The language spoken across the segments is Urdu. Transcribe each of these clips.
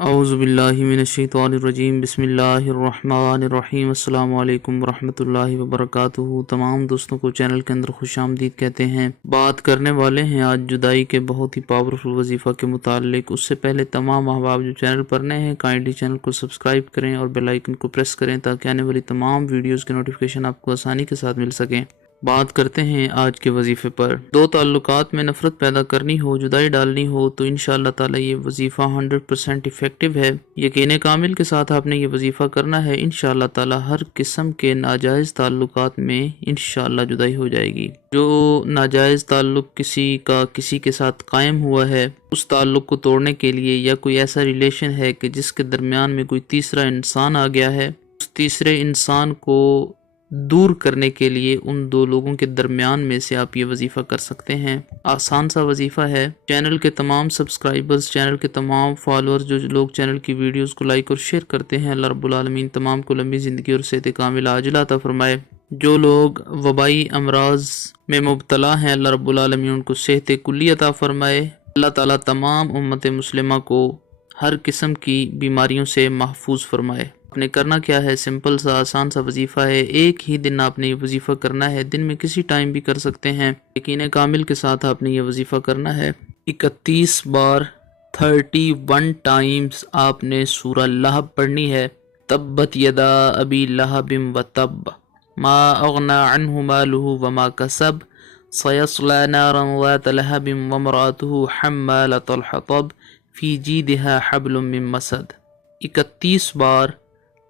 اعوذ باللہ من الشیطان الرجیم، بسم اللہ الرحمن الرحیم۔ السلام علیکم ورحمۃ اللہ وبرکاتہ۔ تمام دوستوں کو چینل کے اندر خوش آمدید کہتے ہیں۔ بات کرنے والے ہیں آج جدائی کے بہت ہی پاورفل وظیفہ کے متعلق۔ اس سے پہلے تمام احباب جو چینل پر نئے ہیں کائنڈلی چینل کو سبسکرائب کریں اور بیل آئیکن کو پریس کریں تاکہ آنے والی تمام ویڈیوز کے نوٹیفیکیشن آپ کو آسانی کے ساتھ مل سکیں۔ بات کرتے ہیں آج کے وظیفے پر۔ دو تعلقات میں نفرت پیدا کرنی ہو، جدائی ڈالنی ہو تو انشاءاللہ تعالی یہ وظیفہ 100% افیکٹو ہے۔ یقین کامل کے ساتھ آپ نے یہ وظیفہ کرنا ہے، انشاءاللہ تعالی ہر قسم کے ناجائز تعلقات میں انشاءاللہ جدائی ہو جائے گی۔ جو ناجائز تعلق کسی کے ساتھ قائم ہوا ہے، اس تعلق کو توڑنے کے لیے یا کوئی ایسا ریلیشن ہے کہ جس کے درمیان میں کوئی تیسرا انسان آ گیا ہے، اس تیسرے انسان کو دور کرنے کے لیے ان دو لوگوں کے درمیان میں سے آپ یہ وظیفہ کر سکتے ہیں۔ آسان سا وظیفہ ہے۔ چینل کے تمام سبسکرائبرز، چینل کے تمام فالوورز، جو لوگ چینل کی ویڈیوز کو لائک اور شیئر کرتے ہیں، اللہ رب العالمین تمام کو لمبی زندگی اور صحت کاملہ عاجلہ عطا فرمائے۔ جو لوگ وبائی امراض میں مبتلا ہیں، اللہ رب العالمین ان کو صحت کلی عطا فرمائے۔ اللہ تعالیٰ تمام امت مسلمہ کو ہر قسم کی بیماریوں سے محفوظ فرمائے۔ آپ نے کرنا کیا ہے؟ سمپل سا آسان سا وظیفہ ہے۔ ایک ہی دن آپ نے یہ وظیفہ کرنا ہے، دن میں کسی ٹائم بھی کر سکتے ہیں۔ یقین کامل کے ساتھ آپ نے یہ وظیفہ کرنا ہے۔ 31 بار 31 ٹائمز آپ نے سورہ لہب پڑھنی ہے۔ تبت یدا ابی لہب وتب ما اغنی عنہ مالہ وما کسب سیصلی نارا ذات لہب وامرأته حمالۃ الحطب فی جیدها حبل من مسد۔ 31 بار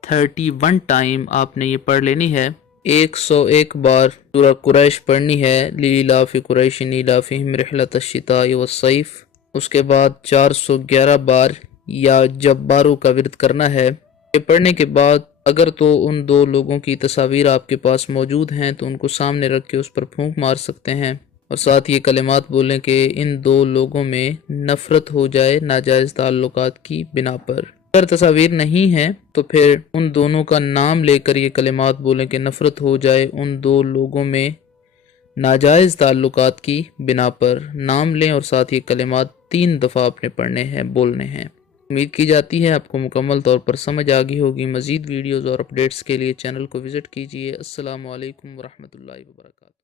31 ٹائم آپ نے یہ پڑھ لینی ہے۔ 101 بار سورہ قریش پڑھنی ہے، لیلاف قریش ایلافہم رحلۃ الشتاء والصیف۔ اس کے بعد 411 بار یا جباروں کا ورد کرنا ہے۔ یہ پڑھنے کے بعد اگر تو ان دو لوگوں کی تصاویر آپ کے پاس موجود ہیں تو ان کو سامنے رکھ کے اس پر پھونک مار سکتے ہیں، اور ساتھ یہ کلمات بولیں کہ ان دو لوگوں میں نفرت ہو جائے ناجائز تعلقات کی بنا پر۔ اگر تصاویر نہیں ہیں تو پھر ان دونوں کا نام لے کر یہ کلمات بولیں کہ نفرت ہو جائے ان دو لوگوں میں ناجائز تعلقات کی بنا پر۔ نام لیں اور ساتھ یہ کلمات 3 دفعہ آپ نے پڑھنے ہیں، بولنے ہیں۔ امید کی جاتی ہے آپ کو مکمل طور پر سمجھ آ گئی ہوگی۔ مزید ویڈیوز اور اپڈیٹس کے لیے چینل کو وزٹ کیجیے۔ السلام علیکم ورحمۃ اللہ وبرکاتہ۔